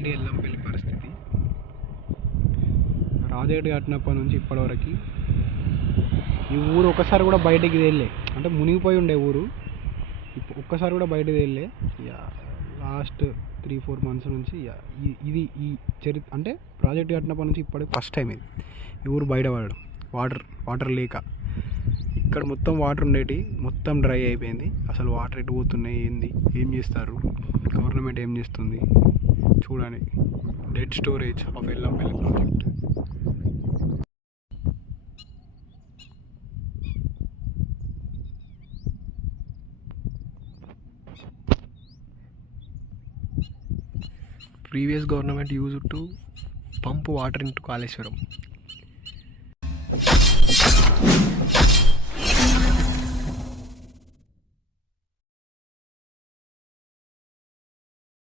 ఇదండి ఎల్లంపల్లి పరిస్థితి? రాజేడు కట్టినప్పటి నుంచి ఇప్పటివరకు ఈ ఊరు ఒకసారి కూడా బయటికి తేలే. అంటే మునిగిపోయి ఉండే ఊరు. ఒక్కసారి కూడా బయటకు తేలే. లాస్ట్ త్రీ ఫోర్ మంత్స్ నుంచి ఇది ఈ చరి అంటే ప్రాజెక్ట్ కట్టినప్పటి నుంచి ఇప్పటికి ఫస్ట్ టైం ఇది. ఈ ఊరు బయట పడడం వాటర్ వాటర్ లేక. ఇక్కడ మొత్తం వాటర్ ఉండేటి. మొత్తం డ్రై అయిపోయింది. అసలు వాటర్ ఎటు పోతున్నాయి ఏంది ఏం చేస్తారు? గవర్నమెంట్ ఏం చేస్తుంది? చూడండి dead storage of LML project. Previous government use to pump water into Kaleshwaram.